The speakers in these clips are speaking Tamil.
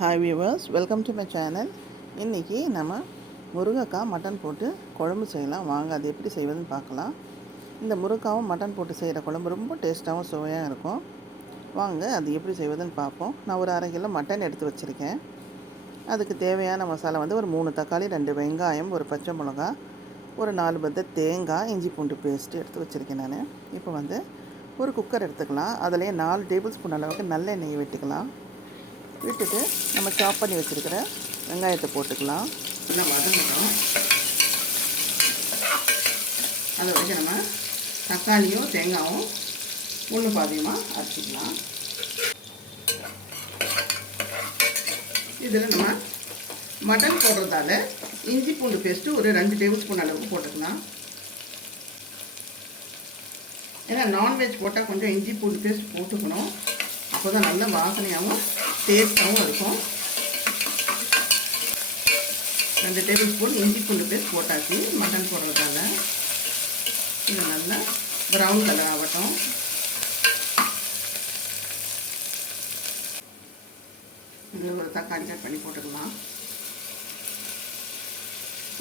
Hi viewers, welcome to my channel. இன்றைக்கி நம்ம முருங்கைக்காய் மட்டன் போட்டு குழம்பு செய்யலாம். வாங்க அது எப்படி செய்வதுன்னு பார்க்கலாம். இந்த முருங்கைக்காவும் மட்டன் போட்டு செய்கிற குழம்பு ரொம்ப டேஸ்ட்டாகவும் சுவையாக இருக்கும். வாங்க அது எப்படி செய்வதுன்னு பார்ப்போம். நான் ஒரு 1/2 கிலோ மட்டன் எடுத்து வச்சுருக்கேன். அதுக்கு தேவையான மசாலா ஒரு 3 தக்காளி, 2 வெங்காயம், ஒரு பச்சை மிளகா, ஒரு 4 பத்த தேங்காய், இஞ்சி பூண்டு பேஸ்ட்டு எடுத்து வச்சுருக்கேன் நான். இப்போ ஒரு குக்கர் எடுத்துக்கலாம். அதிலே 4 டேபிள் ஸ்பூன் அளவுக்கு நல்லெண்ணெயை விட்டுக்கலாம். விட்டுட்டு நம்ம சாப் பண்ணி வச்சுருக்கிற வெங்காயத்தை போட்டுக்கலாம். நல்லா வதங்கணும். அதை வரைக்கும் நம்ம தக்காளியும் தேங்காயும் ஒன்று பாதியமாக அரைச்சிக்கலாம். இதில் நம்ம மட்டன் போடுறதால இஞ்சி பூண்டு பேஸ்ட்டு ஒரு 2 டேபிள் ஸ்பூன் அளவுக்கு போட்டுக்கலாம். ஏன்னா நான்வெஜ் போட்டால் கொஞ்சம் இஞ்சி பூண்டு பேஸ்ட் போட்டுக்கணும். அப்போ தான் நல்ல வாசனையாகவும் டேஸ்ட்டாகவும் இருக்கும். 2 டேபிள் ஸ்பூன் இஞ்சி பூண்டு பேஸ்ட் போட்டாச்சு. மட்டன் போடுறதால இது நல்லா ப்ரௌன் கலர் ஆகட்டும். இது ஒரு தக்காளி கட் பண்ணி போட்டுக்கலாம்.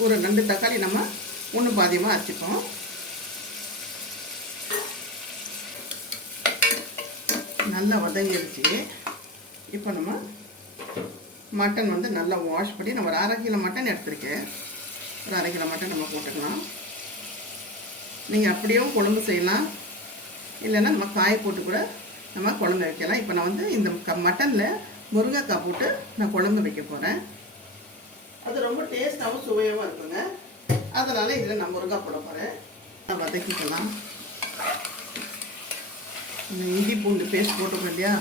ஒரு 2 தக்காளி நம்ம ஒன்று பாதியமாக அரைச்சிப்போம். நல்லா வதங்கிடுச்சு. இப்போ நம்ம மட்டன் நல்லா வாஷ் பண்ணி நம்ம ஒரு 1/2 கிலோ மட்டன் எடுத்துருக்கேன். ஒரு 1/2 கிலோ மட்டன் நம்ம போட்டுக்கலாம். நீங்கள் அப்படியும் குழம்பு செய்யலாம், இல்லைன்னா நம்ம காய போட்டு கூட நம்ம குழம்பு வைக்கலாம். இப்போ நான் இந்த மட்டனில் முருங்கைக்காய் போட்டு நான் குழம்பு வைக்க போகிறேன். அது ரொம்ப டேஸ்ட்டாகவும் சுவையாகவும் இருக்குங்க. அதனால் இதில் நான் முருங்காய் போட போகிறேன். நான் வதக்கிக்கலாம். இந்த இஞ்சி பூண்டு பேஸ்ட் போட்டுக்கோ இல்லையா,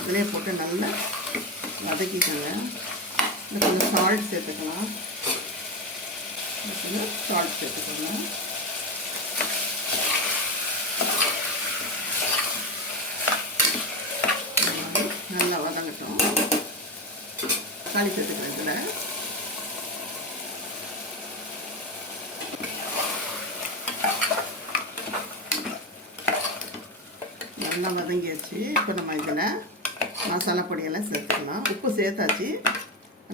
அதிலே போட்டு நல்லா வதக்கிக்கோங்க. கொஞ்சம் சால்ட் சேர்த்துக்கலாம். கொஞ்சம் சால்ட் சேர்த்துக்கோங்க. நல்லா வதங்கட்டும். தக்காளி சேர்த்துக்கிறேன். இதில் நல்லா வதங்கிடுச்சு. இப்போ நம்ம இதில் மசாலா பொடியெல்லாம் சேர்த்துக்கலாம். உப்பு சேர்த்தாச்சு.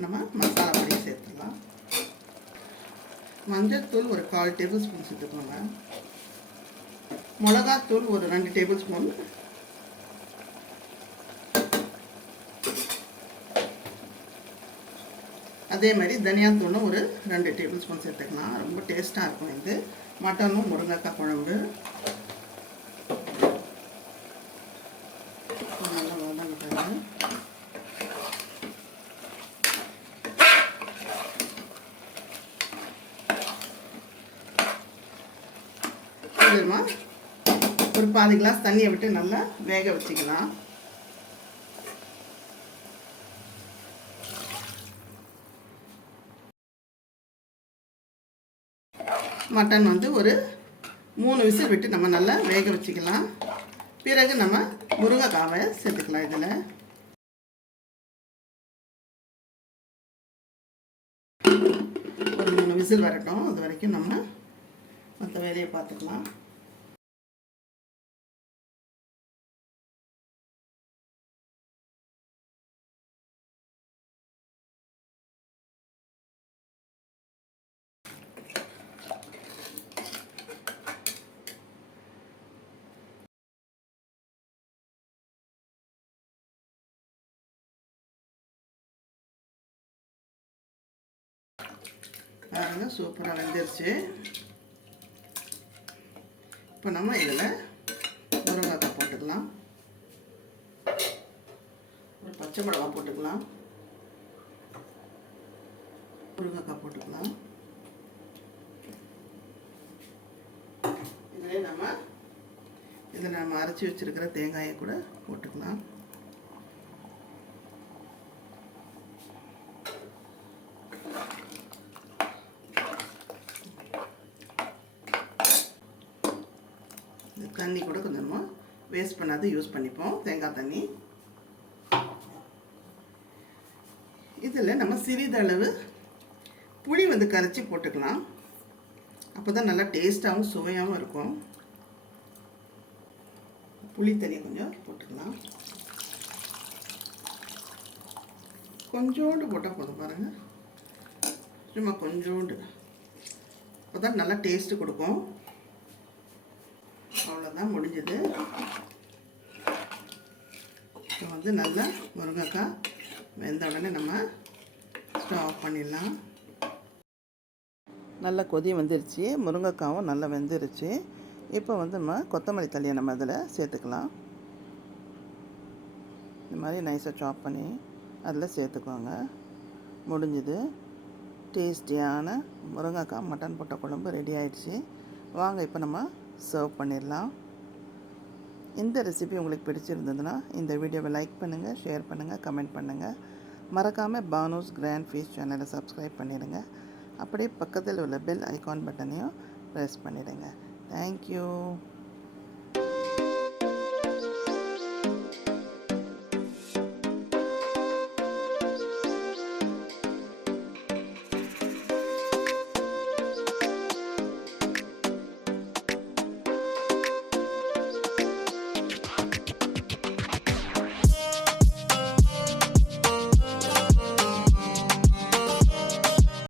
நம்ம மசாலா பொடியை சேர்த்துக்கலாம். மஞ்சள்தூள் ஒரு 1/4 டேபிள் ஸ்பூன் சேர்த்துக்கோங்க. மிளகாத்தூள் ஒரு 2 டேபிள் ஸ்பூன். அதே மாதிரி தனியாத்தூளும் ஒரு 2 டேபிள் ஸ்பூன் சேர்த்துக்கலாம். ரொம்ப டேஸ்ட்டாக இருக்கும் இது மட்டனும் முருங்கைக்காய் குழம்பு. நல்லா வதங்கிட்டாங்க. ஒரு 1/4 கிளாஸ் தண்ணியை விட்டு நல்லா வேக வச்சுக்கலாம். மட்டன் ஒரு 3 விசில் விட்டு நம்ம நல்லா வேக வச்சுக்கலாம். பிறகு நம்ம முருங்கைக்காவை சேர்த்துக்கலாம். இதில் ஒரு 3 விசில் வரட்டும். அது வரைக்கும் நம்ம மற்ற வேலையை பார்த்துக்கலாம். பாருங்கள், சூப்பராக வெந்துருச்சு. இப்போ நம்ம இதில் முருங்கைக்காய் போட்டுக்கலாம். ஒரு பச்சை மிளகாய் போட்டுக்கலாம். முருங்கைக்காய் போட்டுக்கலாம். இதில் நம்ம அரைச்சி வச்சுருக்கிற தேங்காயை கூட போட்டுக்கலாம். தண்ணி கூட கொஞ்சமாக வேஸ்ட் பண்ணாது யூஸ் பண்ணிப்போம், தேங்காய் தண்ணி. இதில் நம்ம சிறிதளவு புளி கரைச்சி போட்டுக்கலாம். அப்போ தான் நல்லா டேஸ்ட்டாகவும் சுவையாகவும் இருக்கும். புளி தண்ணி கொஞ்சம் போட்டுக்கலாம். கொஞ்சோண்டு போட்டால் போதும் பாருங்கள், சும்மா கொஞ்சோண்டு, அப்போ தான் நல்லா டேஸ்ட்டு கொடுக்கும். அவ்வளோதான், முடிஞ்சது. இப்போ வந்து நல்லா முருங்கைக்காய் வெந்த உடனே நம்ம ஸ்டவ் ஆஃப் பண்ணிடலாம். நல்லா கொதி வந்துருச்சு, முருங்கைக்காவும் நல்லா வெந்துருச்சு. இப்போ வந்து நம்ம கொத்தமல்லி தழையை நம்ம அதில் சேர்த்துக்கலாம். இந்த மாதிரி நைஸாக சாப் பண்ணி அதில் சேர்த்துக்கோங்க. முடிஞ்சுது, டேஸ்டியான முருங்கைக்காய் மட்டன் போட்ட குழம்பு ரெடி ஆயிடுச்சு. வாங்க இப்போ நம்ம சர்வ் பண்ணிடலாம். இந்த ரெசிபி உங்களுக்கு பிடிச்சிருந்ததுன்னா இந்த வீடியோவை லைக் பண்ணுங்கள், ஷேர் பண்ணுங்கள், கமெண்ட் பண்ணுங்கள். மறக்காமல் பானூஸ் கிராண்ட் ஃபீஸ் சேனலை சப்ஸ்கிரைப் பண்ணிடுங்க. அப்படியே பக்கத்தில் உள்ள பெல் ஐகான் பட்டனையும் ப்ரெஸ் பண்ணிடுங்க. தேங்க்யூ.